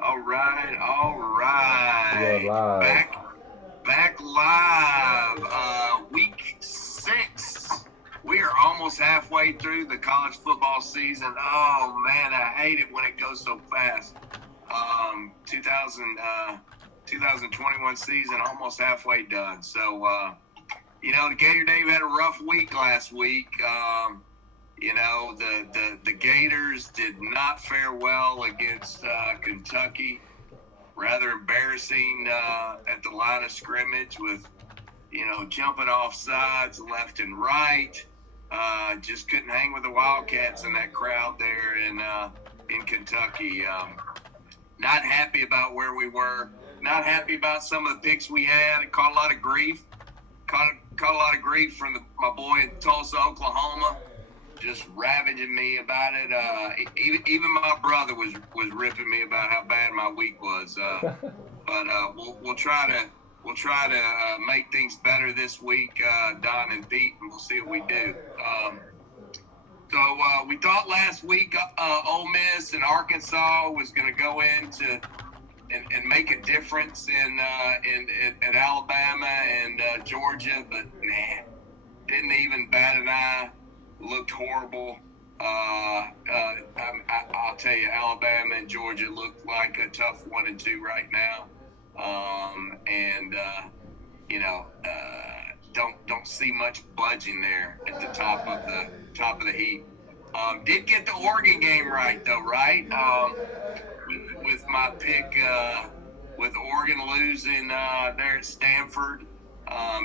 All right, all We are right. live. Back live. Week 6. We are almost halfway through the college football season. Oh man, I hate it when it goes so fast. 2021 season almost halfway done. So the Gator Dave had a rough week last week. The Gators did not fare well against Kentucky. Rather embarrassing at the line of scrimmage with, jumping off sides left and right. Just couldn't hang with the Wildcats in that crowd there in Kentucky. Not happy about where we were. Not happy about some of the picks we had. It caught a lot of grief. Caught a lot of grief from my boy in Tulsa, Oklahoma, just ravaging me about it. Even my brother was ripping me about how bad my week was. But we'll try to make things better this week, Don and Pete, and we'll see what we do. So we thought last week Ole Miss and Arkansas was going to go into and make a difference at Alabama and Georgia, but man, didn't even bat an eye. Looked horrible. I'll tell you, Alabama and Georgia look like a tough 1-2 right now, don't see much budging there at the top of the heap. Did get the Oregon game right though, right? With my pick, with Oregon losing there at Stanford.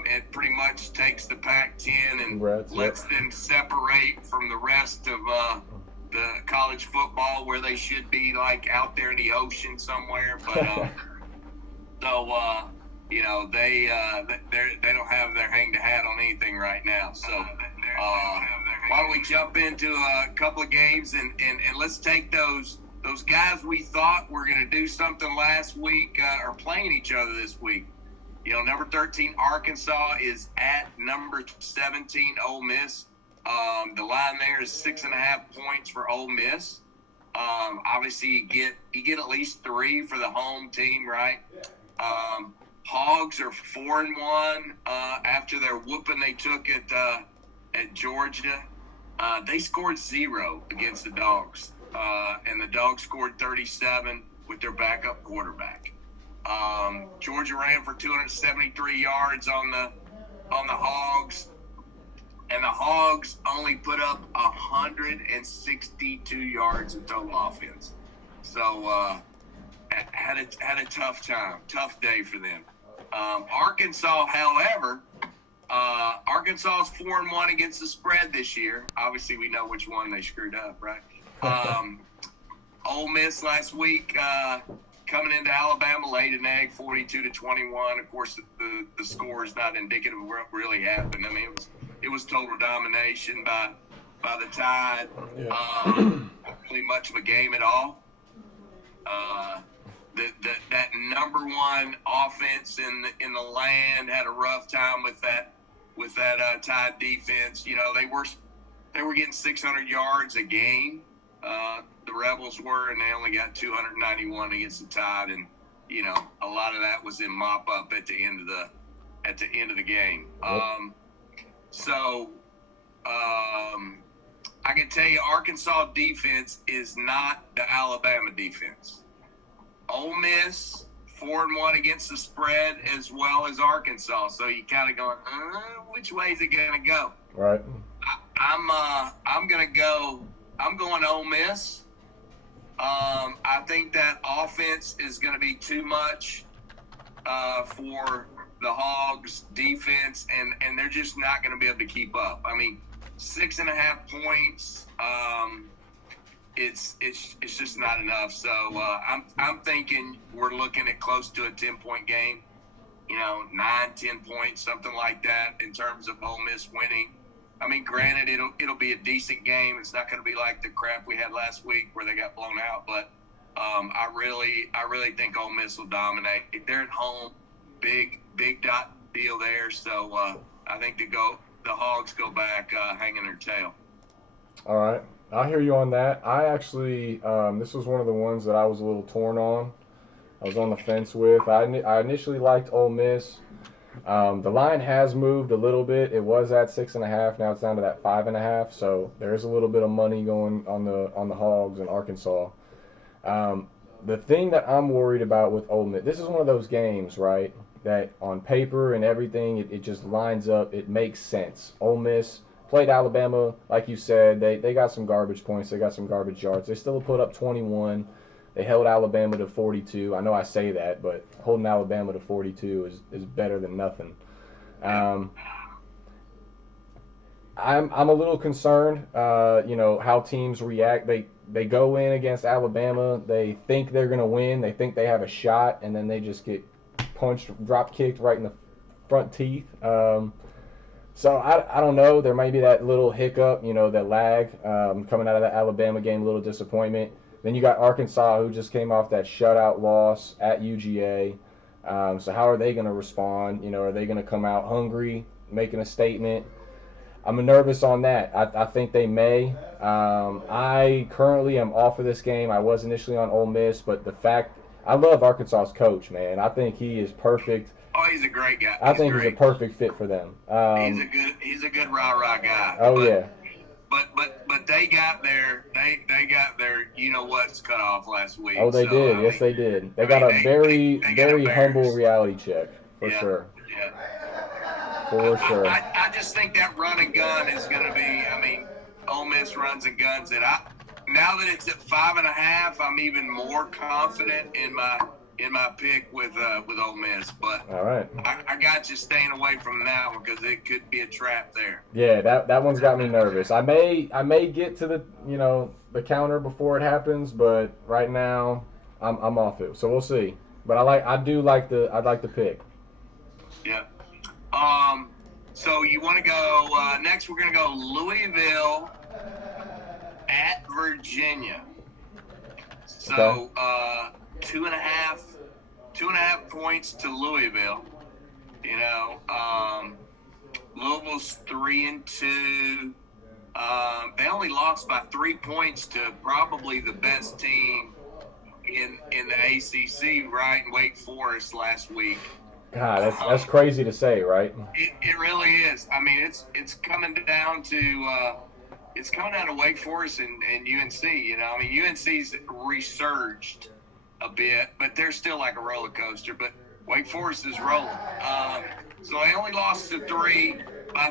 It pretty much takes the Pac-10 and lets them separate from the rest of the college football, where they should be like out there in the ocean somewhere. But they don't have their hang to hat on anything right now. So why don't we jump into a couple of games and let's take those guys we thought were going to do something last week are playing each other this week. Number 13 Arkansas is at number 17 Ole Miss. The line there is 6.5 points for Ole Miss. Obviously, you get at least 3 for the home team, right? Hogs are 4-1 after their whooping they took at Georgia. They scored 0 against the Dogs, and the Dogs scored 37 with their backup quarterback. Georgia ran for 273 yards on the Hogs, and the Hogs only put up 162 yards in total offense. So had a tough day for them. Arkansas, however, Arkansas is 4-1 against the spread this year. Obviously, we know which one they screwed up, right? Ole Miss last week. Coming into Alabama, laid an egg, 42-21. Of course, the score is not indicative of what really happened. I mean, it was total domination by the Tide. Yeah. Not really much of a game at all. That number one offense in the land had a rough time with that Tide defense. They were getting 600 yards a game. The Rebels were, and they only got 291 against the Tide, and a lot of that was in mop up at the end of the game. I can tell you, Arkansas defense is not the Alabama defense. Ole Miss 4-1 against the spread, as well as Arkansas. So you kind of going, which way is it going to go? Right. I'm going Ole Miss. I think that offense is going to be too much for the Hogs' defense, and they're just not going to be able to keep up. I mean, 6.5 points, it's just not enough. So I'm thinking we're looking at close to a 10-point game. 9-10 points, something like that, in terms of Ole Miss winning. I mean, granted, it'll be a decent game. It's not going to be like the crap we had last week where they got blown out. But I really think Ole Miss will dominate. They're at home, big deal there. So I think the Hogs go back hanging their tail. All right, I hear you on that. I actually, this was one of the ones that I was a little torn on. I was on the fence with. I initially liked Ole Miss. The line has moved a little bit. It was at 6.5. Now it's down to that 5.5. So there's a little bit of money going on the Hogs in Arkansas. The thing that I'm worried about with Ole Miss, this is one of those games, right? That on paper and everything, it just lines up. It makes sense. Ole Miss played Alabama, like you said. They got some garbage points. They got some garbage yards. They still put up 21. They held Alabama to 42. I know I say that, but holding Alabama to 42 is better than nothing. I'm a little concerned, how teams react. They go in against Alabama. They think they're going to win. They think they have a shot, and then they just get punched, drop kicked right in the front teeth. So I don't know. There might be that little hiccup, that lag coming out of the Alabama game, a little disappointment. Then you got Arkansas, who just came off that shutout loss at UGA. So how are they going to respond? Are they going to come out hungry, making a statement? I'm nervous on that. I think they may. I currently am off of this game. I was initially on Ole Miss, but the fact I love Arkansas's coach, man. I think he is perfect. Oh, he's a great guy. I think he's a perfect fit for them. He's a good rah-rah guy. Yeah. But they got their what's cut off last week. Oh, they did. Yes, they did. They got a very humble reality check for sure. Yeah. For sure. I just think that run and gun is going to be. Ole Miss runs and guns it. Now that it's at 5.5, I'm even more confident in my pick with Ole Miss. But all right, I got you staying away from that one because it could be a trap there. Yeah, that one's got me nervous. I may get to the counter before it happens, but right now I'm off it. So we'll see. But I'd like the pick. Yeah. So you want to go next? We're going to go Louisville at Virginia. So 2.5 points to Louisville. Louisville's 3-2. They only lost by 3 points to probably the best team in the ACC, right? Wake Forest last week. God, that's crazy to say, right? It really is. It's coming down to Wake Forest and UNC. UNC's resurged a bit, but they're still like a roller coaster. But Wake Forest is rolling. So they only lost by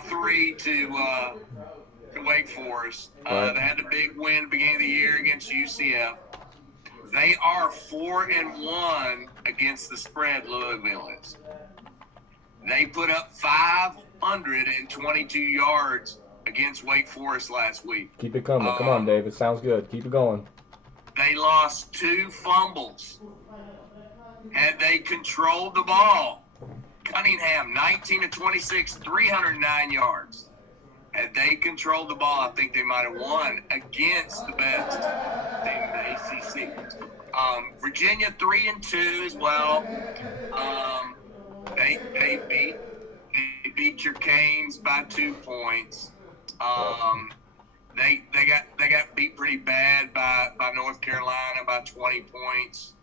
three to Wake Forest. Right. They had the big win at the beginning of the year against UCF. They are 4-1 against the spread. Louisville is. They put up 522 yards against Wake Forest last week. Keep it coming. Come on, David. Sounds good. Keep it going. They lost 2 fumbles. Had they controlled the ball, Cunningham, 19 of 26, 309 yards. Had they controlled the ball, I think they might have won against the best team in the ACC. Virginia 3-2 as well. They beat your Canes by 2 points. They got beat pretty bad by North Carolina by 20 points.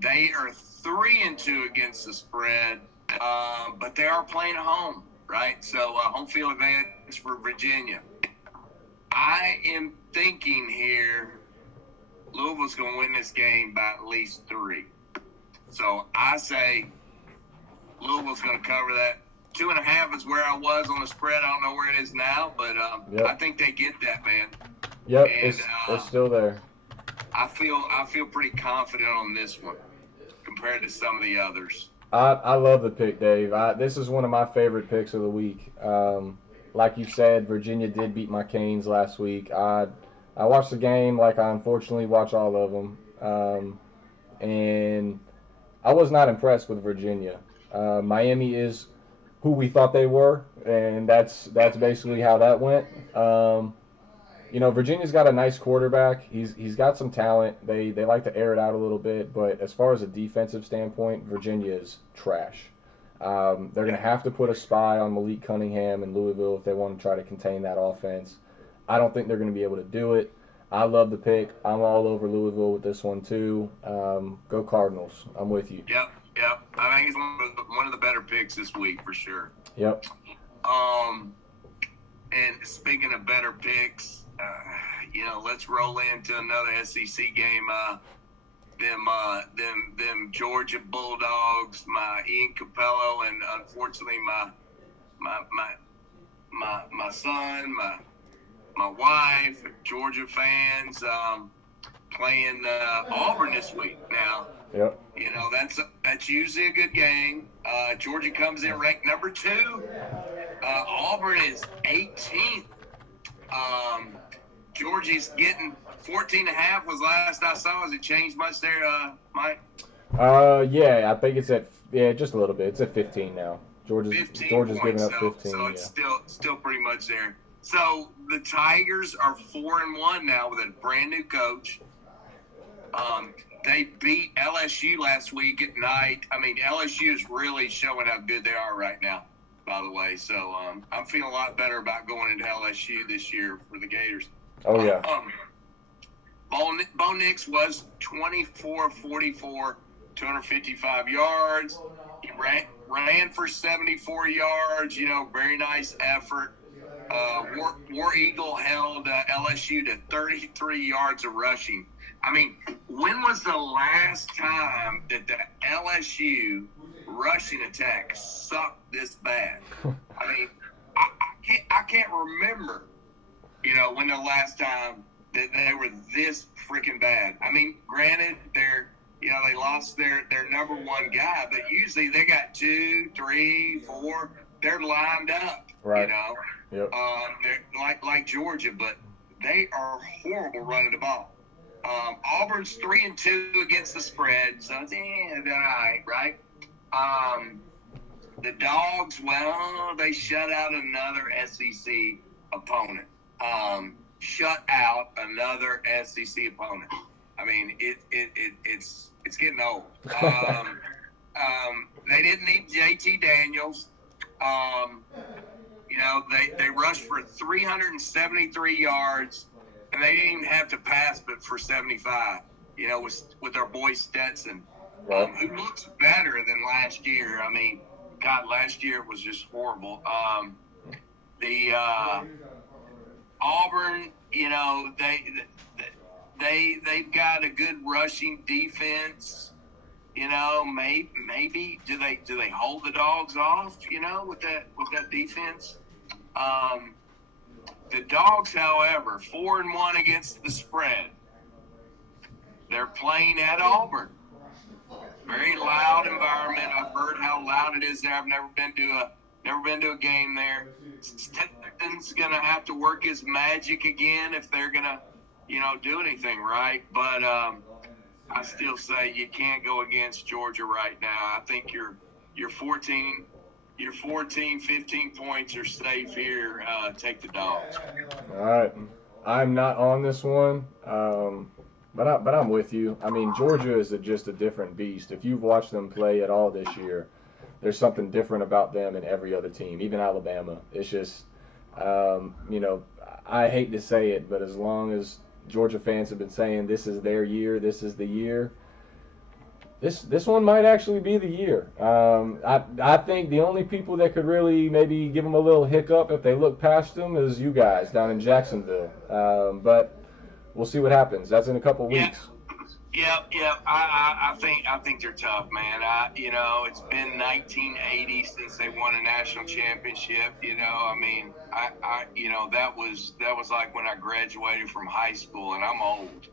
They are 3-2 against the spread, but they are playing at home, right? So home field advantage for Virginia. I am thinking here Louisville's going to win this game by at least 3. So I say Louisville's going to cover that. 2.5 is where I was on the spread. I don't know where it is now, but yep. I think they get that, man. Yep, and, it's still there. I feel pretty confident on this one compared to some of the others. I love the pick, Dave. This is one of my favorite picks of the week. Like you said, Virginia did beat my Canes last week. I watched the game like I unfortunately watch all of them, and I was not impressed with Virginia. Miami is who we thought they were, and that's basically how that went. Virginia's got a nice quarterback. He's got some talent. They like to air it out a little bit, but as far as a defensive standpoint, Virginia is trash. They're going to have to put a spy on Malik Cunningham in Louisville if they want to try to contain that offense. I don't think they're going to be able to do it. I love the pick. I'm all over Louisville with this one too. Go Cardinals. I'm with you. Yep. I think it's one of the better picks this week for sure. Yep. And speaking of better picks, let's roll into another SEC game. Them Georgia Bulldogs, my Ian Capello, and unfortunately my son, my wife, Georgia fans, playing Auburn this week. Now, yep. That's usually a good game. Georgia comes in ranked number 2. Auburn is 18th. Georgia's getting 14.5 was last I saw. Has it changed much there, Mike? Yeah, I think it's at just a little bit. It's at 15 now. Georgia's giving up 15. So it's still pretty much there. So the Tigers are 4-1 now with a brand new coach. They beat LSU last week at night. I mean, LSU is really showing how good they are right now, by the way. So I'm feeling a lot better about going into LSU this year for the Gators. Oh, yeah. Bo Nix was 24-44, 255 yards. He ran for 74 yards. Very nice effort. War Eagle held LSU to 33 yards of rushing. I mean, when was the last time that the LSU rushing attack sucked this bad? I mean, I can't remember, when the last time that they were this freaking bad. I mean, granted, they lost their number one guy, but usually they got 2, 3, 4. They're lined up, right. Yep. They're like Georgia, but they are horrible running the ball. Auburn's 3-2 against the spread, so it's all right? The Dogs, well, they shut out another SEC opponent. Shut out another SEC opponent. I mean, it's getting old. They didn't need JT Daniels. They rushed for 373 yards, and they didn't even have to pass but for 75. With our boy Stetson, who looks better than last year. I mean, God, last year was just horrible. The Auburn, they've got a good rushing defense. Maybe do they hold the Dogs off? With that defense. The Dogs, however, 4-1 against the spread. They're playing at Auburn. Very loud environment. I've heard how loud it is there. I've never been to a game there. Stetson's gonna have to work his magic again if they're gonna, do anything right. But I still say you can't go against Georgia right now. I think your 14, 15 points are safe here. Take the Dogs. All right. I'm not on this one, but I'm with you. I mean, Georgia is just a different beast. If you've watched them play at all this year, there's something different about them than every other team, even Alabama. It's just, I hate to say it, but as long as Georgia fans have been saying this is their year, this is the year, this one might actually be the year. I think the only people that could really maybe give them a little hiccup if they look past them is you guys down in Jacksonville. But we'll see what happens. That's in a couple weeks. Yeah. I think they're tough, man. It's been 1980 since they won a national championship. I mean, that was like when I graduated from high school, and I'm old.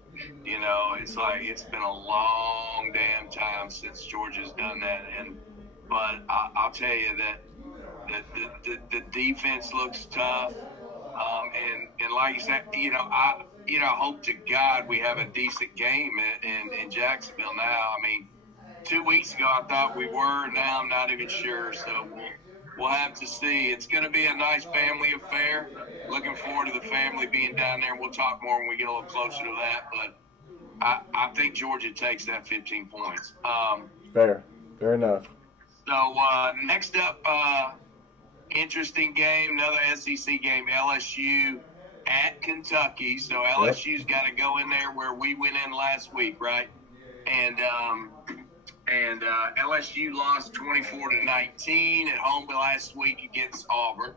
It's like it's been a long damn time since Georgia's done that. But I'll tell you that the defense looks tough. And like you said, I hope to God we have a decent game in Jacksonville now. I mean, 2 weeks ago I thought we were. Now I'm not even sure. So we'll have to see. It's going to be a nice family affair. Looking forward to the family being down there. We'll talk more when we get a little closer to that. But I think Georgia takes that 15 points. Fair enough. So next up, interesting game, another SEC game, LSU at Kentucky, so LSU's got to go in there where we went in last week, right? And LSU lost 24-19 at home last week against Auburn.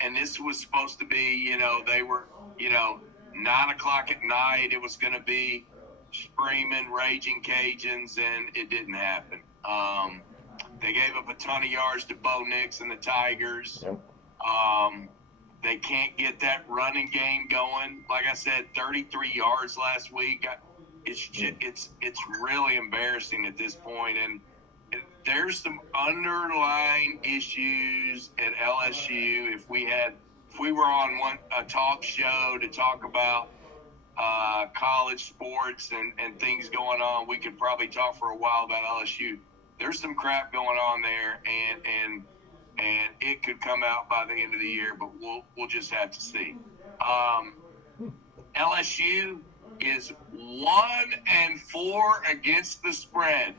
And this was supposed to be, they were, 9 o'clock at night. It was going to be screaming, raging Cajuns, and it didn't happen. They gave up a ton of yards to Bo Nix and the Tigers. Yep. They can't get that running game going. Like I said, 33 yards last week. It's really embarrassing at this point. And there's some underlying issues at LSU. If we were on a talk show to talk about college sports and things going on, we could probably talk for a while about LSU. There's some crap going on there, and it could come out by the end of the year, but we'll just have to see. LSU is 1-4 against the spread.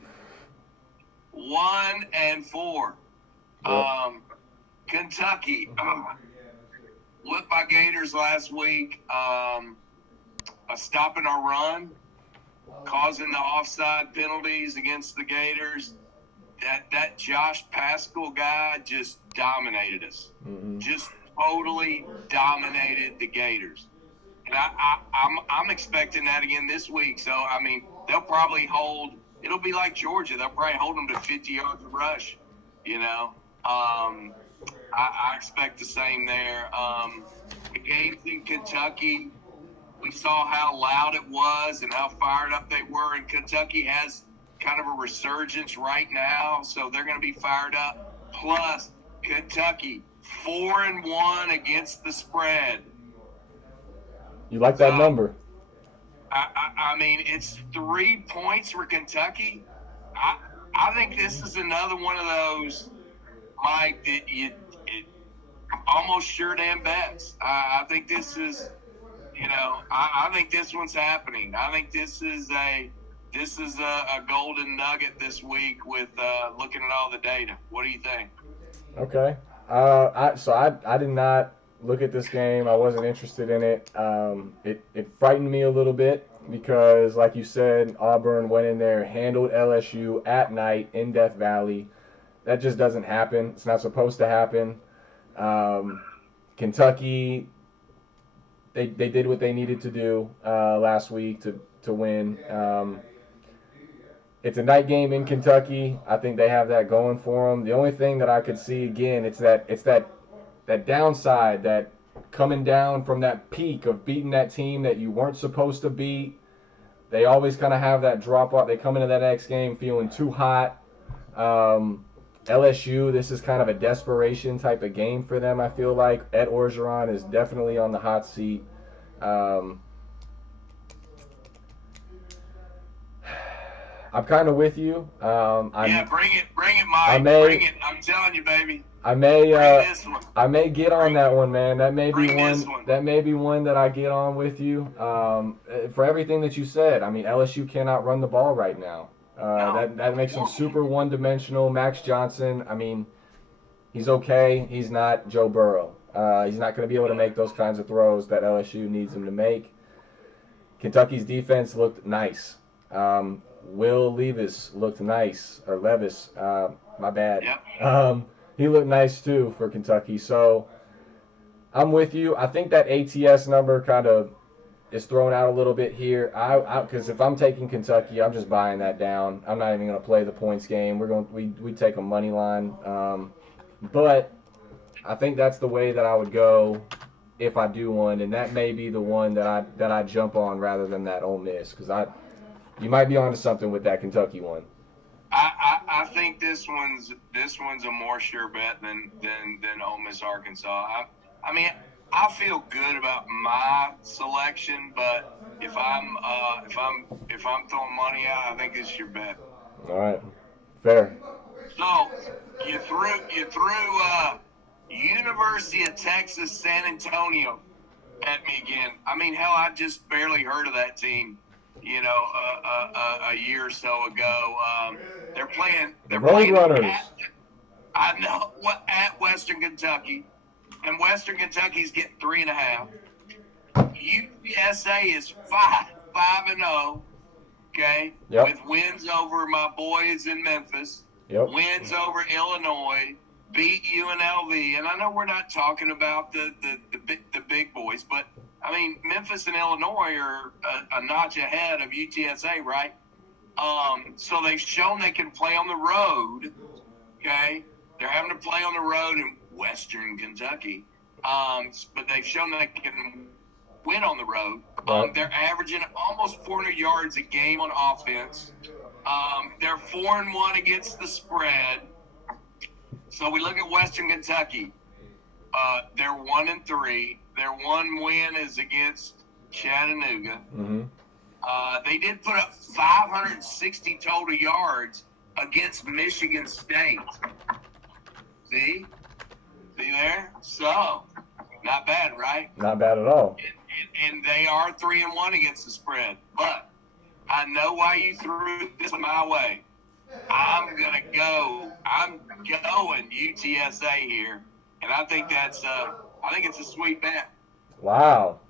1-4. Yep. Kentucky whipped by Gators last week. Stopping our run, causing the offside penalties against the Gators. That Josh Paschal guy just dominated us. Mm-hmm. Just totally dominated the Gators. And I'm expecting that again this week. So, I mean, they'll probably hold – it'll be like Georgia. They'll probably hold them to 50 yards of rush, I expect the same there. The games in Kentucky, we saw how loud it was and how fired up they were. And Kentucky has kind of a resurgence right now, so they're going to be fired up. Plus, Kentucky, 4-1 against the spread. You like that number? I mean, it's 3 points for Kentucky. I think this is another one of those, Mike, that almost sure damn bets. I think this is, I think this one's happening. I think this is a golden nugget this week with looking at all the data. What do you think? Okay. I did not look at this game. I wasn't interested in it. It frightened me a little bit because, like you said, Auburn went in there, handled LSU at night in Death Valley. That just doesn't happen. It's not supposed to happen. Kentucky, they did what they needed to do last week to win. It's a night game in Kentucky. I think they have that going for them. The only thing that I could see, again, it's that downside, that coming down from that peak of beating that team that you weren't supposed to beat. They always kind of have that drop off. They come into that next game feeling too hot. LSU, this is kind of a desperation type of game for them, I feel like. Ed Orgeron is definitely on the hot seat. I'm kind of with you. Bring it, Mike. Bring it. I'm telling you, baby. I may get on that one, man. That may be one. That may be one that I get on with you. For everything that you said, I mean, LSU cannot run the ball right now. That makes them super one-dimensional. Max Johnson, I mean, he's okay. He's not Joe Burrow. He's not going to be able to make those kinds of throws that LSU needs him to make. Kentucky's defense looked nice. Will Levis looked nice, or Levis, my bad. Yep. He looked nice too for Kentucky. So I'm with you. I think that ATS number kind of is thrown out a little bit here. Because if I'm taking Kentucky, I'm just buying that down. I'm not even going to play the points game. We take a money line. But I think that's the way that I would go if I do one, and that may be the one that I jump on rather than that Ole Miss, because you might be onto something with that Kentucky one. I think this one's a more sure bet than Ole Miss Arkansas. I mean, I feel good about my selection, but if I'm throwing money out, I think this is your bet. All right, fair. So you threw University of Texas San Antonio at me again. I mean, hell, I just barely heard of that team. A year or so ago. They're playing Roadrunners. at Western Kentucky. and Western Kentucky's getting 3.5. UTSA is 5-0. Okay, yep. With wins over my boys in Memphis, yep. wins over Illinois, beat UNLV, and I know we're not talking about the big boys, but I mean Memphis and Illinois are a notch ahead of UTSA, right? So they've shown they can play on the road. Okay, they're having to play on the road in Western Kentucky, but they've shown they can win on the road. They're averaging almost 400 yards a game on offense. They're 4-1 against the spread. So we look at Western Kentucky. They're 1-3. Their one win is against Chattanooga. Mm-hmm. They did put up 560 total yards against Michigan State. See there? So, not bad, right? Not bad at all. And they are 3-1 against the spread. But I know why you threw this my way. I'm going UTSA here, and I think it's a sweet bet. Wow.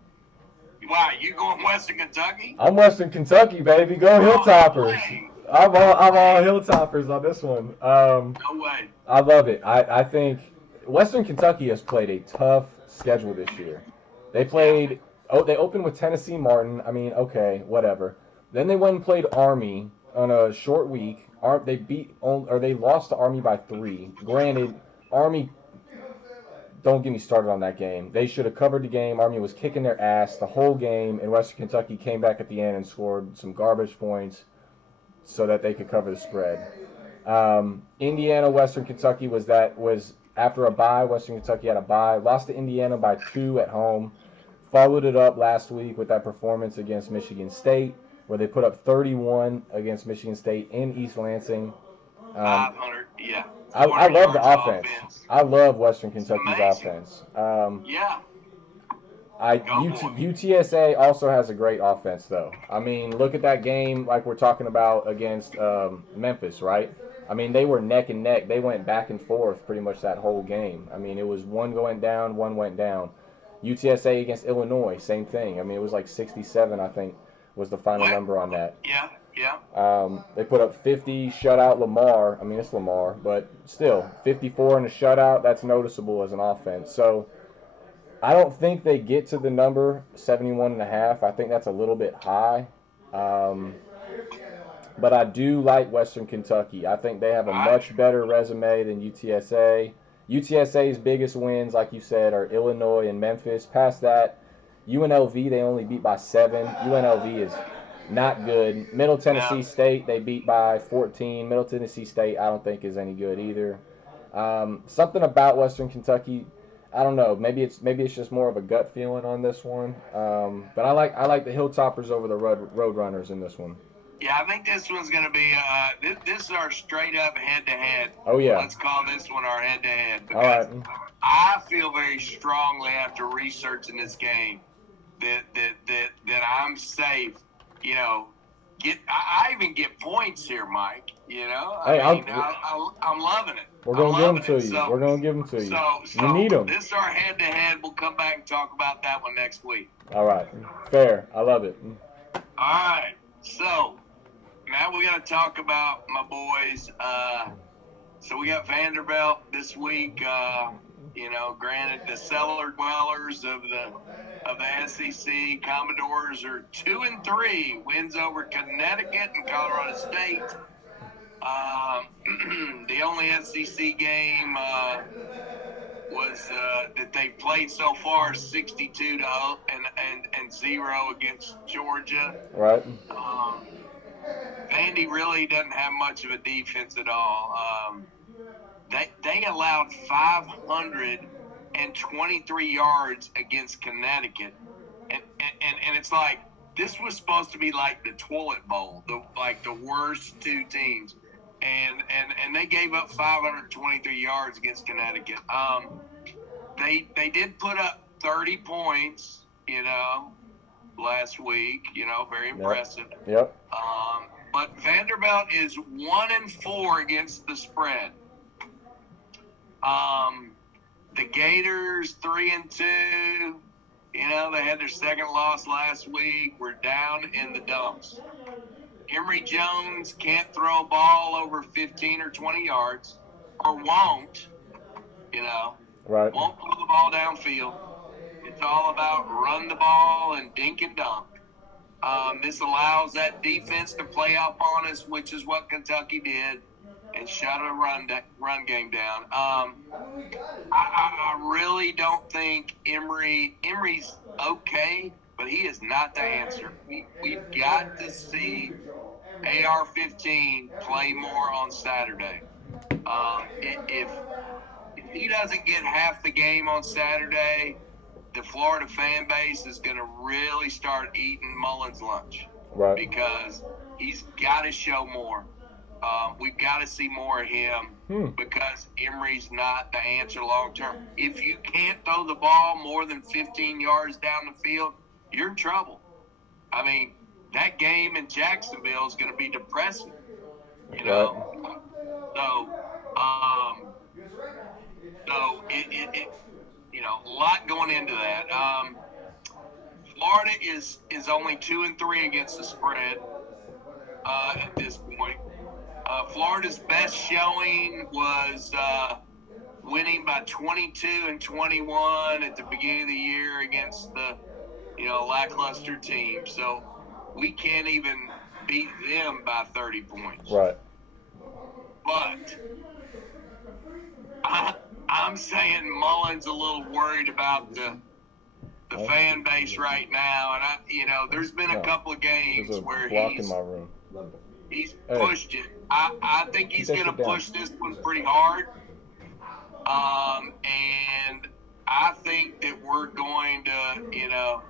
Wow, you going Western Kentucky? I'm Western Kentucky, baby. Go Hilltoppers. I'm all Hilltoppers on this one. No way. I love it. I think Western Kentucky has played a tough schedule this year. They opened with Tennessee Martin. I mean, okay, whatever. Then they went and played Army on a short week. They lost to Army by 3. Granted, Army, don't get me started on that game. They should have covered the game. Army was kicking their ass the whole game, and Western Kentucky came back at the end and scored some garbage points so that they could cover the spread. Indiana, Western Kentucky was after a bye. Western Kentucky had a bye. Lost to Indiana by 2 at home. Followed it up last week with that performance against Michigan State, where they put up 31 against Michigan State in East Lansing. 500, yeah. I love the offense. I love Western Kentucky's offense. Yeah. UTSA also has a great offense, though. I mean, look at that game like we're talking about against Memphis, right? I mean, they were neck and neck. They went back and forth pretty much that whole game. I mean, it was one going down, one went down. UTSA against Illinois, same thing. I mean, it was like 67, I think, was the final number on that. Yeah. They put up 50, shut out Lamar. I mean, it's Lamar, but still, 54 in a shutout, that's noticeable as an offense. So I don't think they get to the number 71.5. I think that's a little bit high. But I do like Western Kentucky. I think they have a much better resume than UTSA. UTSA's biggest wins, like you said, are Illinois and Memphis. Past that, UNLV, they only beat by 7. UNLV is not good. Middle Tennessee State, they beat by 14. Middle Tennessee State, I don't think is any good either. Something about Western Kentucky, I don't know. Maybe it's just more of a gut feeling on this one. But I like the Hilltoppers over the Roadrunners in this one. Yeah, I think this one's going to be this is our straight-up head-to-head. Oh, yeah. Let's call this one our head-to-head. All right. I feel very strongly after researching this game that I'm safe. You know, I even get points here, Mike. You know, I'm loving it. We're going to give them to you. We're going to give them to you. So you need them. This is our head-to-head. We'll come back and talk about that one next week. All right. Fair. I love it. All right. So now we got to talk about my boys. So we got Vanderbilt this week. You know, granted, the cellar dwellers of the SEC Commodores are 2-3, wins over Connecticut and Colorado State. The only SEC game was that they played so far 62-0 and 0 against Georgia. Right. Vandy really doesn't have much of a defense at all. They allowed 523 yards against Connecticut, and it's like this was supposed to be like the toilet bowl, the worst two teams, and they gave up 523 yards against Connecticut. They did put up 30 points, you know, last week, you know, very impressive. Yep. But Vanderbilt is 1-4 against the spread. The Gators 3-2. You know, they had their second loss last week. We're down in the dumps. Emory Jones can't throw a ball over 15 or 20 yards, or won't, you know. Right. Won't pull the ball downfield. It's all about run the ball and dink and dunk. This allows that defense to play up on us, which is what Kentucky did, and shut a run game down. I really don't think Emory's okay, but he is not the answer. We've got to see AR-15 play more on Saturday. If he doesn't get half the game on Saturday, the Florida fan base is going to really start eating Mullen's lunch. Right. Because he's got to show more. We've got to see more of him because Emory's not the answer long term. If you can't throw the ball more than 15 yards down the field, you're in trouble. I mean, that game in Jacksonville is going to be depressing, you know. Right. So it you know, a lot going into that. Florida is only 2-3 against the spread at this point. Florida's best showing was winning by 22 and 21 at the beginning of the year against the, you know, lackluster team. So we can't even beat them by 30 points. Right. But I'm saying Mullen's a little worried about the fan base right now, and you know, there's been a couple of games where he's pushed it. I think he's going to push this one pretty hard, and I think that we're going to, you know,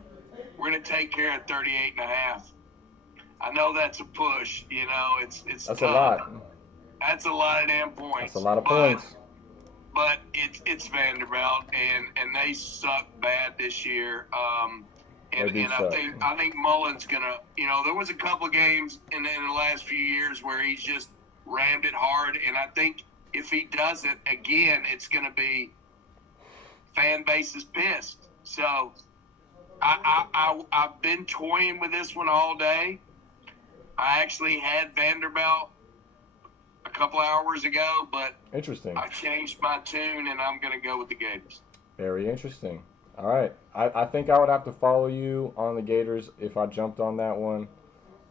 we're going to take care of 38.5. I know that's a push, you know, it's that's tough. A lot. That's a lot of damn points. That's a lot of points. But it's Vanderbilt, and they suck bad this year. And I think Mullen's gonna, you know, there was a couple of games in the last few years where he's just rammed it hard, and I think if he does it again, it's gonna be fan base is pissed. So I've been toying with this one all day. I actually had Vanderbilt a couple hours ago, but interesting. I changed my tune, and I'm going to go with the Gators. Very interesting. All right. I think I would have to follow you on the Gators if I jumped on that one.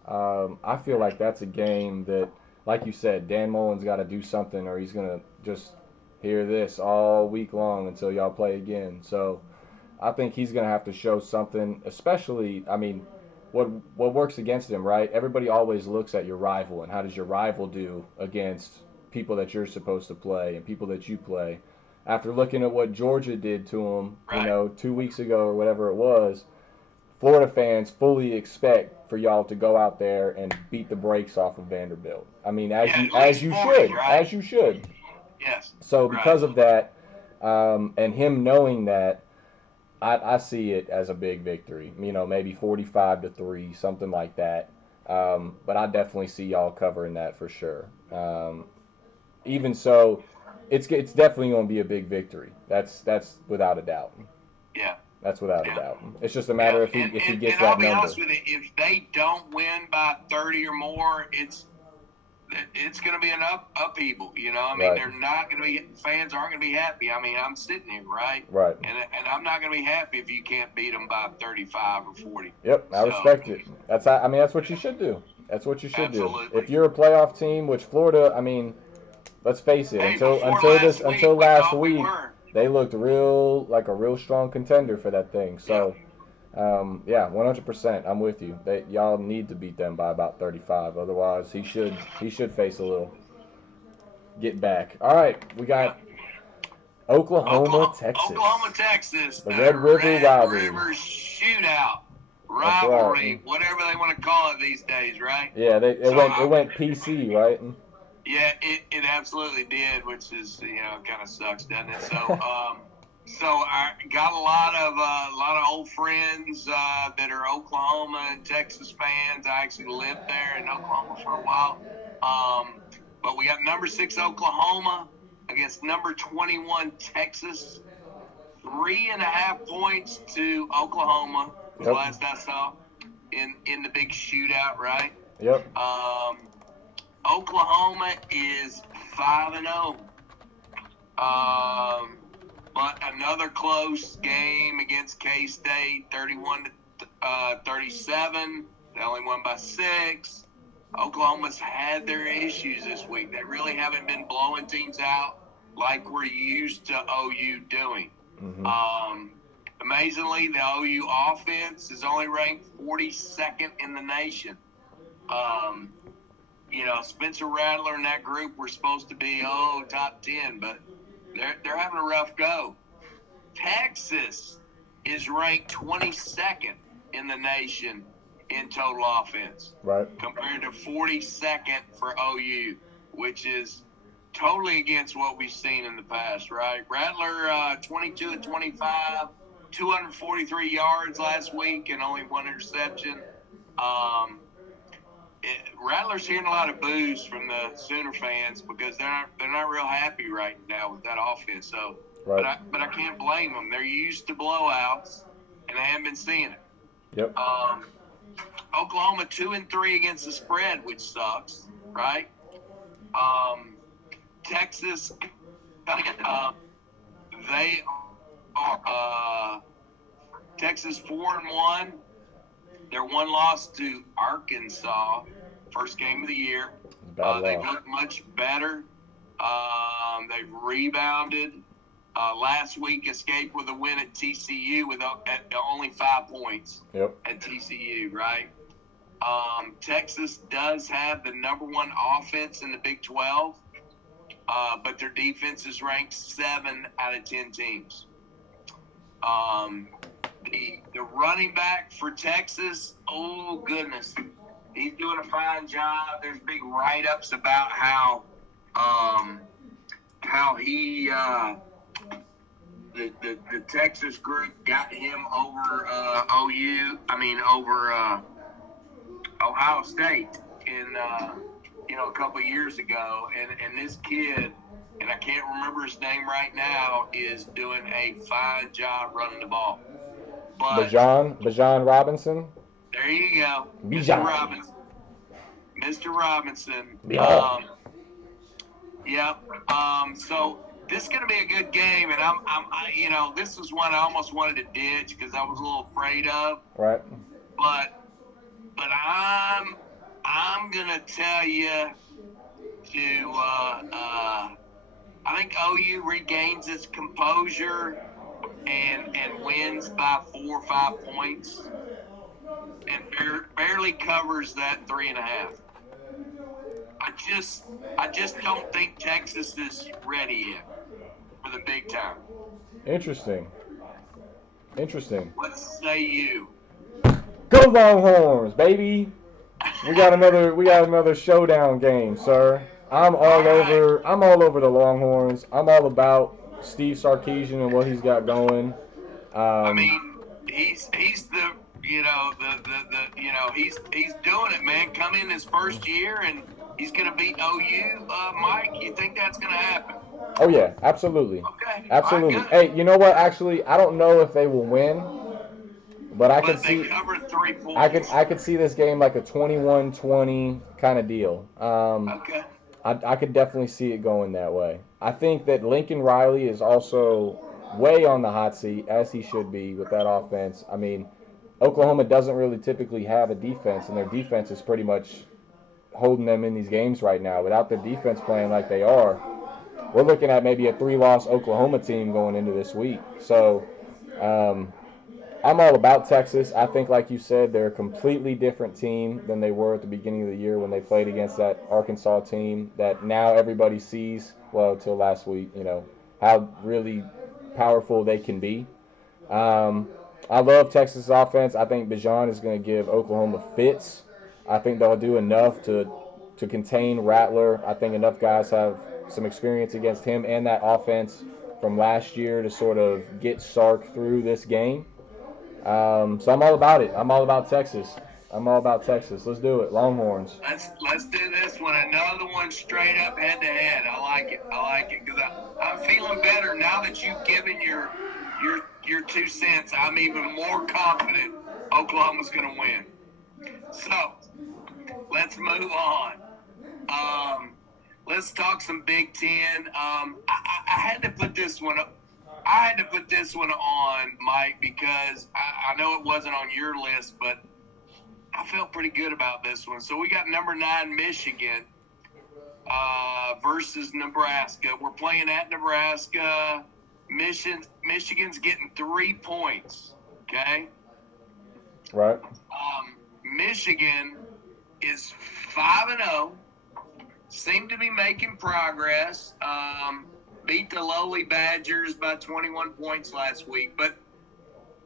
I feel like that's a game that, like you said, Dan Mullen's got to do something, or he's going to just hear this all week long until y'all play again. So I think he's going to have to show something, especially, I mean, what works against him, right? Everybody always looks at your rival and how does your rival do against people that you're supposed to play and people that you play. After looking at what Georgia did to them, right, you know, 2 weeks ago or whatever it was, Florida fans fully expect for y'all to go out there and beat the brakes off of Vanderbilt. I mean, as you should. Yes. So because of that, and him knowing that, I see it as a big victory. You know, maybe 45-3, something like that. But I definitely see y'all covering that for sure. Even so, it's definitely going to be a big victory. That's without a doubt. Yeah. That's without a doubt. It's just a matter if he gets that number. And I'll be honest with you, if they don't win by 30 or more, it's going to be an upheaval. You know, I mean, they're not going to be, fans aren't going to be happy. I mean, I'm sitting here, right? Right. And I'm not going to be happy if you can't beat them by 35 or 40. Yep, I respect it. That's what you should do. That's what you should do. If you're a playoff team, which Florida, I mean, let's face it, until last week, they looked like a real strong contender for that thing. So, yeah, 100%. I'm with you. Y'all need to beat them by about 35. Otherwise, he should face a little get back. All right, we got Oklahoma, Texas. The Red River Shootout. Rivalry, whatever they want to call it these days, right? Yeah, it went PC, right? Yeah, it absolutely did, which is, you know, kind of sucks, doesn't it? So, so I got a lot of old friends that are Oklahoma and Texas fans. I actually lived there in Oklahoma for a while. But we got number 6 Oklahoma against number 21 Texas. 3.5 points to Oklahoma. Yep. Last I saw in the big shootout, right? Yep. Oklahoma is 5-0. But another close game against K-State, 31-37. They only won by 6. Oklahoma's had their issues this week. They really haven't been blowing teams out like we're used to OU doing. Mm-hmm. Amazingly, the OU offense is only ranked 42nd in the nation. Spencer Rattler and that group were supposed to be top 10, but they're having a rough go. Texas is ranked 22nd in the nation in total offense, right, compared to 42nd for OU, which is totally against what we've seen in the past, right? Rattler, 22 and 25, 243 yards last week and only 1 interception. Rattler's hearing a lot of boos from the Sooner fans because they're not real happy right now with that offense. So, right. but I can't blame them. They're used to blowouts, and they haven't been seeing it. Yep. Oklahoma 2-3 against the spread, which sucks, right? Texas, they are Texas 4-1. Their one loss to Arkansas, first game of the year. They've looked much better. They've rebounded. Last week, escaped with a win at TCU at only 5 points. Yep. At TCU, right? Texas does have the number 1 offense in the Big 12, but their defense is ranked 7 out of 10 teams. The running back for Texas, oh goodness, he's doing a fine job. There's big write-ups about how he the Texas group got him over Ohio State in a couple of years ago, and this kid, and I can't remember his name right now, is doing a fine job running the ball. But Bijan Robinson. There you go, Bijan. Mr. Robinson. Yep. So this is going to be a good game, and this is one I almost wanted to ditch because I was a little afraid of. Right. But I'm going to tell you to I think OU regains its composure and wins by 4 or 5 points and barely covers that 3.5. I just don't think Texas is ready yet for the big time. Interesting. What say you? Go Longhorns, baby! We got another showdown game, sir. I'm all over the Longhorns. I'm all about Steve Sarkisian and what he's got going. He's the he's doing it, man. Come in his first year and he's gonna beat OU. Mike, you think that's gonna happen? Oh yeah, absolutely. Okay. Absolutely. Right, hey, you know what? Actually, I don't know if they will win, but I could see. Covered 3 points. I could see this game like a 21-20 kind of deal. Okay. I could definitely see it going that way. I think that Lincoln Riley is also way on the hot seat, as he should be with that offense. I mean, Oklahoma doesn't really typically have a defense, and their defense is pretty much holding them in these games right now. Without their defense playing like they are, we're looking at maybe a 3-loss Oklahoma team going into this week. So I'm all about Texas. I think, like you said, they're a completely different team than they were at the beginning of the year when they played against that Arkansas team that now everybody sees, well, until last week, how really powerful they can be. I love Texas' offense. I think Bijan is going to give Oklahoma fits. I think they'll do enough to contain Rattler. I think enough guys have some experience against him and that offense from last year to sort of get Sark through this game. So I'm all about it. I'm all about Texas. Let's do it. Longhorns. Let's do this one. Another one straight up head to head. I like it because I'm feeling better now that you've given your your 2 cents, I'm even more confident Oklahoma's going to win. So let's move on. Let's talk some Big Ten. I had to put this one up. I had to put this one on, Mike, because I know it wasn't on your list, but I felt pretty good about this one. So we got number 9 Michigan versus Nebraska. We're playing at Nebraska. Michigan's getting 3 points. Okay. Right. Michigan is 5-0. Seem to be making progress. Beat the lowly Badgers by 21 points last week, but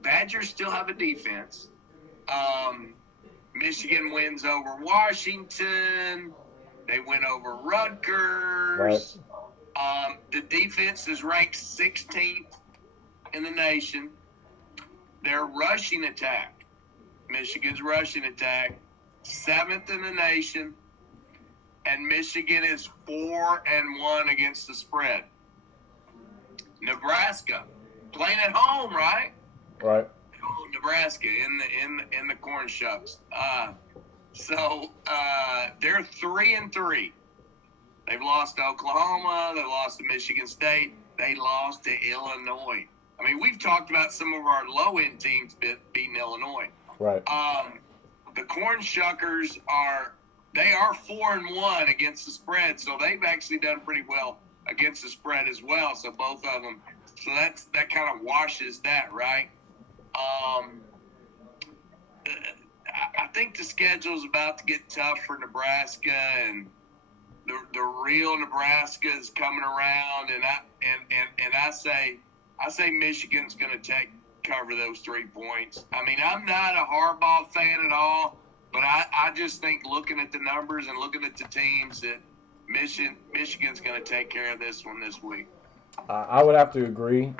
Badgers still have a defense. Michigan wins over Washington. They win over Rutgers. Right. The defense is ranked 16th in the nation. Their rushing attack, Michigan's rushing attack, 7th in the nation. And Michigan is 4-1 against the spread. Nebraska playing at home, right? Right. Oh, Nebraska in the corn shucks. So they're 3-3. They've lost to Oklahoma. They lost to Michigan State. They lost to Illinois. I mean, we've talked about some of our low-end teams beating Illinois. Right. The corn shuckers are 4-1 against the spread, so they've actually done pretty well against the spread as well. So both of them. So that kind of washes that, right? I think the schedule is about to get tough for Nebraska, and the real Nebraska is coming around. And I say Michigan's going to cover those 3 points. I mean, I'm not a Harbaugh fan at all, but I just think looking at the numbers and looking at the teams that Michigan's going to take care of this one this week. I would have to agree.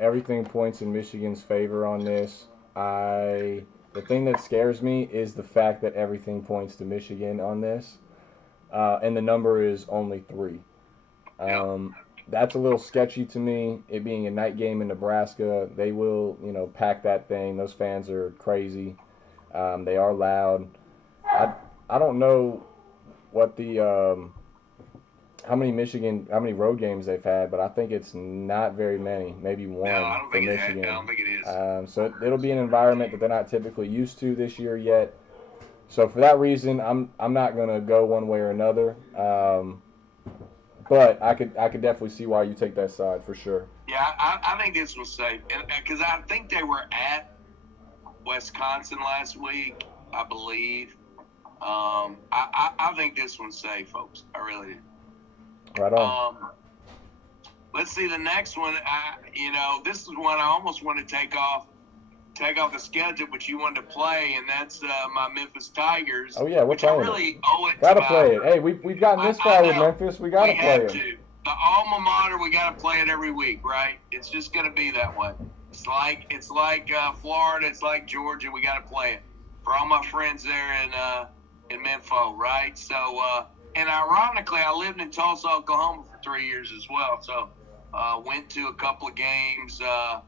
Everything points in Michigan's favor on this. The thing that scares me is the fact that everything points to Michigan on this, and the number is only 3. That's a little sketchy to me. It being a night game in Nebraska, they will, pack that thing. Those fans are crazy. They are loud. I don't know what the how many road games they've had, but I think it's not very many, maybe one for Michigan. I don't think it is. So it'll be an environment that they're not typically used to this year yet. So for that reason, I'm not going to go one way or another. But I could definitely see why you take that side for sure. Yeah, I think this was safe, because I think they were at Wisconsin last week, I believe. I think this one's safe, folks. I really do. Right on. Let's see the next one. This is one I almost want to take off the schedule, but you wanted to play, and that's my Memphis Tigers. Oh yeah, we're playing. I really owe it. Gotta play it. Hey, we've gotten this far with Memphis. We gotta play it. The alma mater, we gotta play it every week, right? It's just gonna be that way. It's like Florida. It's like Georgia. We gotta play it for all my friends there in Memphis, right? So. And ironically, I lived in Tulsa, Oklahoma for 3 years as well. So went to a couple of games, saw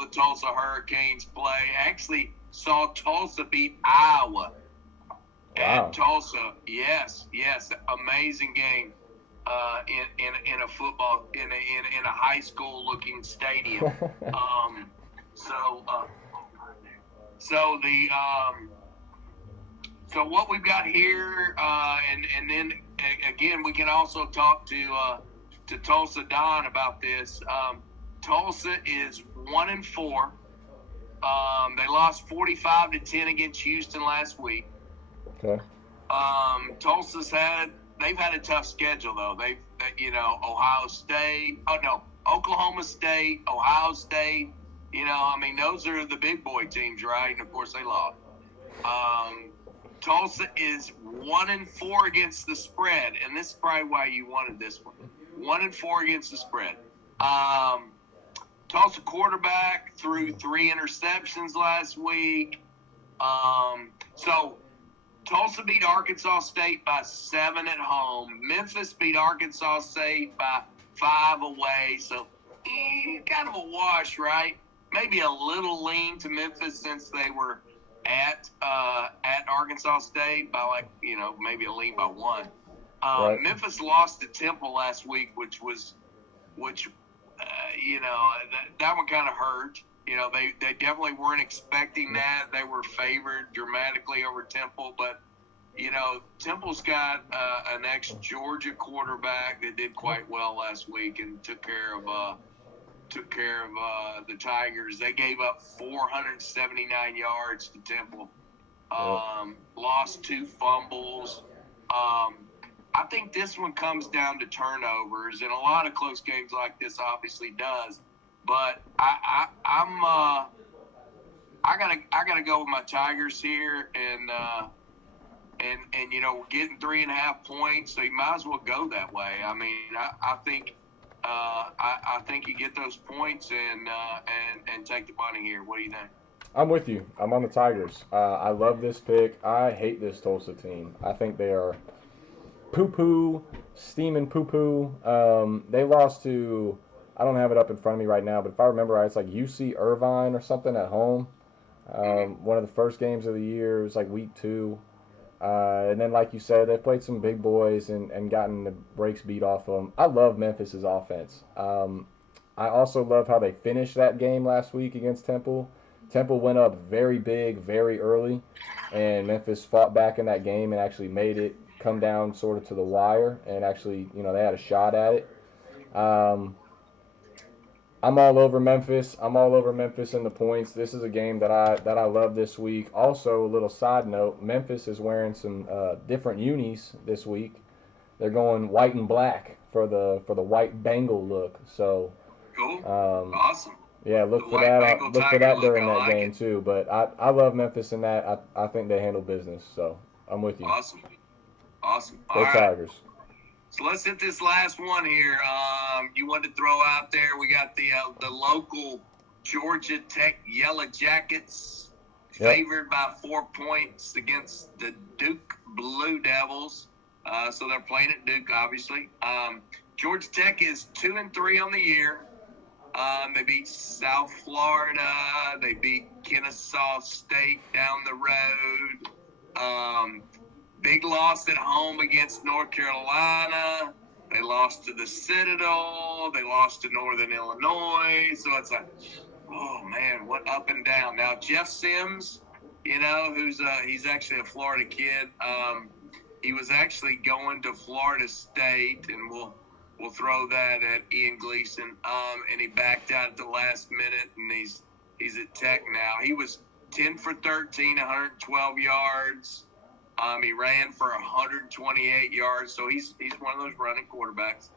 the Tulsa Hurricanes play. Actually saw Tulsa beat Iowa at Tulsa. Yes, amazing game in a football in a high school looking stadium. So what we've got here, and then again, we can also talk to Tulsa Don about this. Tulsa is 1-4. They lost 45-10 against Houston last week. Okay. They've had a tough schedule though. Ohio State. Oh no, Oklahoma State, Ohio State. Those are the big boy teams, right? And of course they lost. Tulsa is 1-4 against the spread, and this is probably why you wanted this one. 1-4 against the spread. Tulsa quarterback threw 3 interceptions last week. So Tulsa beat Arkansas State by 7 at home. Memphis beat Arkansas State by 5 away. So kind of a wash, right? maybe a little lean to Memphis since they were at Arkansas State by maybe a lean by one. Right. Memphis lost to Temple last week, which that one kind of hurt. They definitely weren't expecting that. They were favored dramatically over Temple, but Temple's got an ex-Georgia quarterback that did quite well last week and took care of the Tigers. They gave up 479 yards to Temple. Lost 2 fumbles. I think this one comes down to turnovers, and a lot of close games like this obviously does. But I gotta go with my Tigers here, and we're getting 3.5 points, so you might as well go that way. I mean, I think you get those points and take the money here. What do you think? I'm with you. I'm on the Tigers. I love this pick. I hate this Tulsa team. I think they are poo-poo, steaming poo-poo. They lost to, I don't have it up in front of me right now, but if I remember right, it's like UC Irvine or something at home. One of the first games of the year. It was like week 2. And then, like you said, they've played some big boys and gotten the brakes beat off of them. I love Memphis's offense. I also love how they finished that game last week against Temple. Temple went up very big, very early, and Memphis fought back in that game and actually made it come down sort of to the wire, and actually, they had a shot at it. I'm all over Memphis. I'm all over Memphis in the points. This is a game that I love this week. Also, a little side note, Memphis is wearing some different unis this week. They're going white and black for the white Bengal look. So cool. Awesome. Yeah, look for that during that game too. But I love Memphis in that. I think they handle business. So I'm with you. Awesome. Go Tigers. So let's hit this last one here. You wanted to throw out there, we got the local Georgia Tech Yellow Jackets favored by 4 points against the Duke Blue Devils. So they're playing at Duke, obviously. Georgia Tech is 2-3 on the year. They beat South Florida. They beat Kennesaw State down the road. Big loss at home against North Carolina. They lost to the Citadel. They lost to Northern Illinois. So it's like, oh, man, what up and down. Now, Jeff Sims, he's actually a Florida kid. He was actually going to Florida State, and we'll throw that at Ian Gleason. And he backed out at the last minute, and he's at Tech now. He was 10 for 13, 112 yards. He ran for 128 yards, so he's one of those running quarterbacks.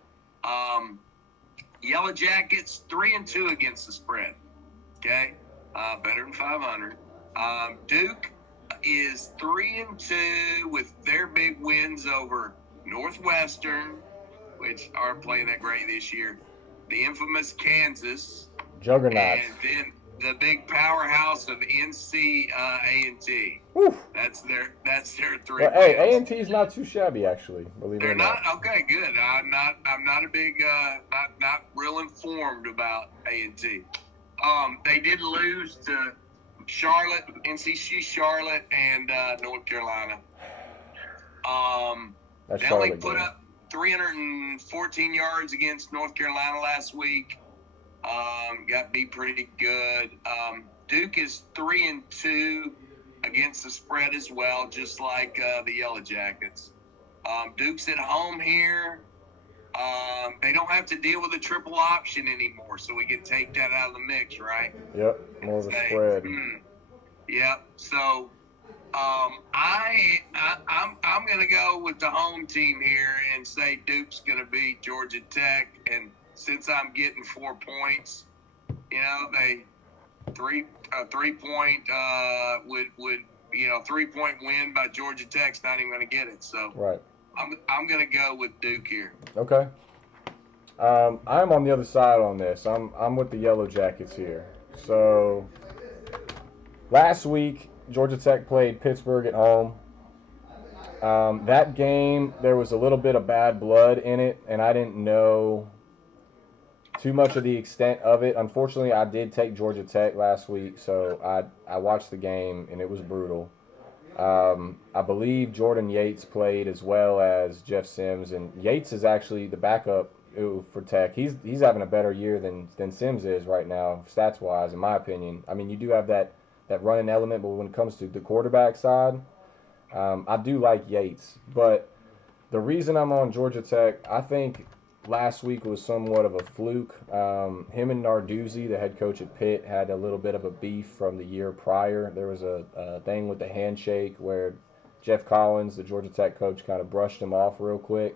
Yellow Jackets 3-2 against the spread. Okay, better than 500. Duke is 3-2 with their big wins over Northwestern, which aren't playing that great this year. The infamous Kansas, Juggernauts, and then the big powerhouse of NC A&T. That's their 3 wins. Hey, A&T is not too shabby, actually. Believe it or not. They're not? Okay, good. I'm not a big not real informed about A&T. They did lose to Charlotte, NC Charlotte, and North Carolina. They only put up 314 yards against North Carolina last week. Got beat pretty good. Duke is 3-2 against the spread as well, just like the Yellow Jackets. Duke's at home here. They don't have to deal with a triple option anymore, so we can take that out of the mix, right? Yep, more of a spread. Yep. So I'm gonna go with the home team here and say Duke's gonna beat Georgia Tech, and since I'm getting 4 points, they 3-point would 3-point win by Georgia Tech's not even gonna get it. So right. I'm gonna go with Duke here. Okay. I'm on the other side on this. I'm with the Yellow Jackets here. So last week Georgia Tech played Pittsburgh at home. That game, there was a little bit of bad blood in it, and I didn't know too much of the extent of it. Unfortunately, I did take Georgia Tech last week, so I watched the game, and it was brutal. I believe Jordan Yates played as well as Jeff Sims, and Yates is actually the backup for Tech. He's having a better year than Sims is right now, stats wise, in my opinion. I mean, you do have that running element, but when it comes to the quarterback side, I do like Yates. But the reason I'm on Georgia Tech, I think last week was somewhat of a fluke. Him and Narduzzi, the head coach at Pitt, had a little bit of a beef from the year prior. There was a thing with the handshake where Jeff Collins, the Georgia Tech coach, kind of brushed him off real quick.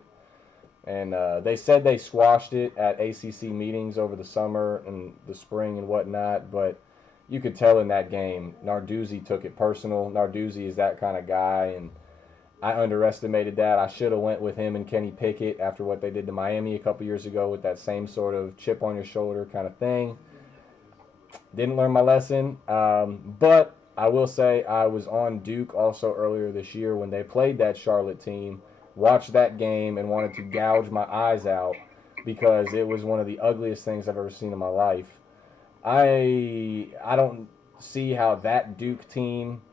And they said they squashed it at ACC meetings over the summer and the spring and whatnot, but you could tell in that game, Narduzzi took it personal. Narduzzi is that kind of guy, and I underestimated that. I should have went with him and Kenny Pickett after what they did to Miami a couple years ago with that same sort of chip on your shoulder kind of thing. Didn't learn my lesson, but I will say I was on Duke also earlier this year when they played that Charlotte team. Watched that game and wanted to gouge my eyes out because it was one of the ugliest things I've ever seen in my life. I don't see how that Duke team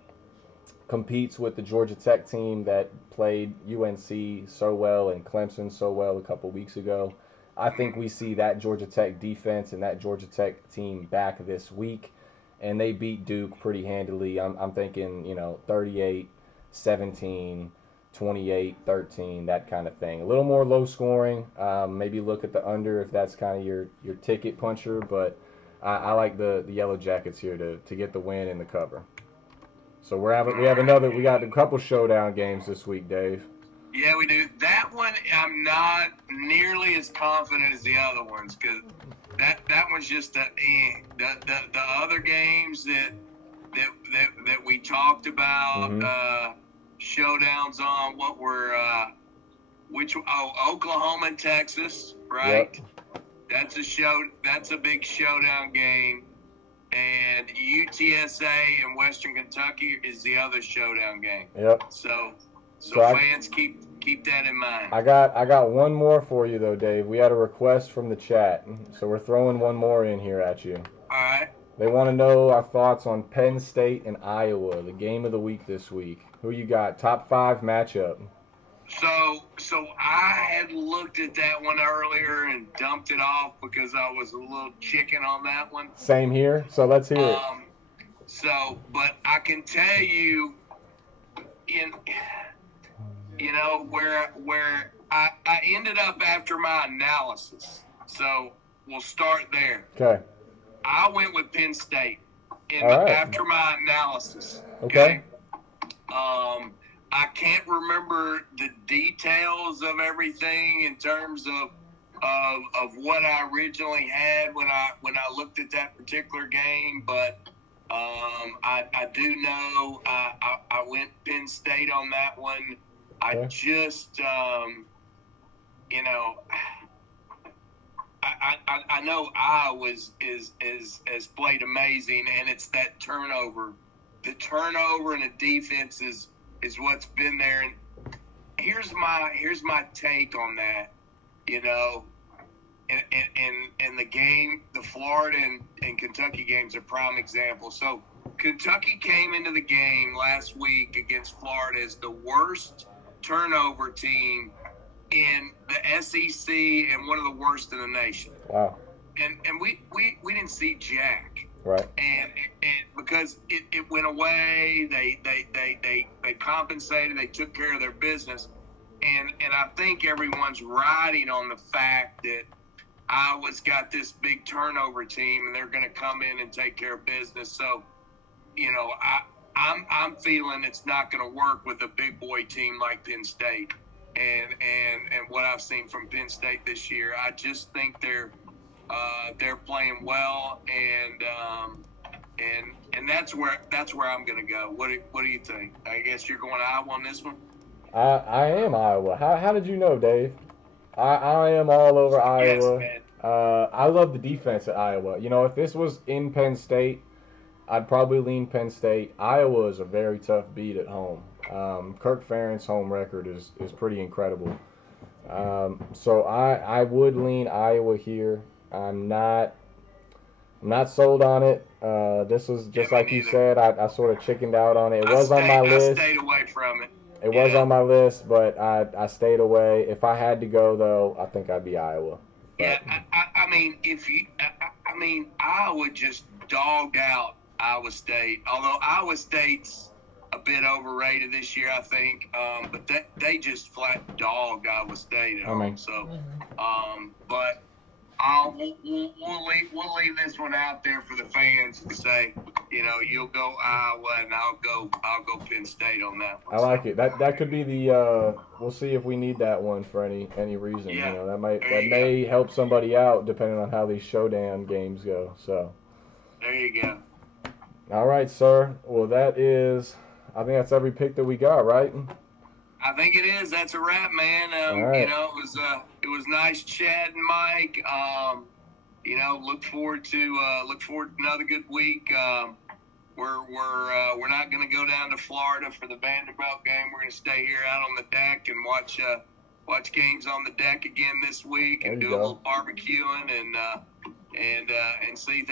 competes with the Georgia Tech team that played UNC so well and Clemson so well a couple weeks ago. I think we see that Georgia Tech defense and that Georgia Tech team back this week, and they beat Duke pretty handily. I'm thinking, 38-17, 28-13, that kind of thing. A little more low scoring. Maybe look at the under if that's kind of your ticket puncher, but I like the Yellow Jackets here to get the win and the cover. So we got a couple showdown games this week, Dave. Yeah, we do. That one I'm not nearly as confident as the other ones because that one's just the other games that we talked about. Mm-hmm. Showdowns on what were Oklahoma and Texas, right? Yep. That's a big showdown game, and UTSA and Western Kentucky is the other showdown game. Yep. So fans keep that in mind. I got one more for you though, Dave. We had a request from the chat, so we're throwing one more in here at you. All right. They want to know our thoughts on Penn State and Iowa, the game of the week this week. Who you got? Top 5 matchup. So I had looked at that one earlier and dumped it off because I was a little chicken on that one. Same here. So let's hear it. But I can tell you, where I ended up after my analysis. So we'll start there. Okay. I went with Penn State after my analysis. Okay. I can't remember the details of everything in terms of what I originally had when I looked at that particular game, but I do know I went Penn State on that one. I just I know Iowa is played amazing, and it's that turnover. The turnover and the defense is what's been there. And here's my take on that. And the game, the Florida and Kentucky game's a prime example. So Kentucky came into the game last week against Florida as the worst turnover team in the SEC and one of the worst in the nation. Wow. And we didn't see jack. Right. And because it went away, they compensated, they took care of their business. And I think everyone's riding on the fact that Iowa's got this big turnover team and they're going to come in and take care of business. So, I'm feeling it's not going to work with a big boy team like Penn State. And what I've seen from Penn State this year, I just think they're playing well, and that's where I'm going to go. What do you think? I guess you're going Iowa on this one. I am Iowa. How did you know, Dave? I am all over Iowa. Yes, man. I love the defense at Iowa. If this was in Penn State, I'd probably lean Penn State. Iowa is a very tough beat at home. Kirk Ferentz' home record is pretty incredible. So I would lean Iowa here. I'm not sold on it. This was just like you said. I sort of chickened out on it. It was on my list. I stayed away from it. It was on my list, but I stayed away. If I had to go, though, I think I'd be Iowa. But, yeah, I mean, Iowa just dogged out Iowa State. Although Iowa State's a bit overrated this year, I think. But they just flat dogged Iowa State at home. So, but we'll leave this one out there for the fans to say, you'll go Iowa and I'll go Penn State on that one. I like it. That could be the we'll see if we need that one for any reason. Yeah. That may help somebody out depending on how these showdown games go. So there you go. All right, sir. Well, I think that's every pick that we got, right? I think it is. That's a wrap, man. All right. It was nice chatting, Mike. Look forward to another good week. We're not going to go down to Florida for the Vanderbilt game. We're going to stay here out on the deck and watch games on the deck again this week and do a little barbecuing and see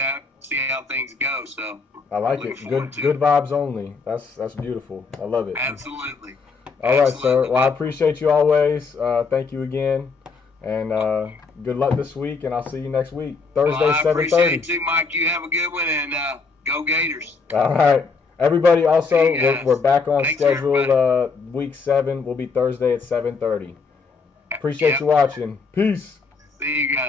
how things go. So I like it. Good vibes only. That's beautiful. I love it. Absolutely. All right, sir. Well, I appreciate you always. Thank you again. And good luck this week, and I'll see you next week. Thursday, 7:30. I appreciate you, Mike. You have a good one, and go Gators. All right. Everybody, also, we're back on schedule. Week 7 will be Thursday at 7:30. Appreciate you watching. Peace. See you guys.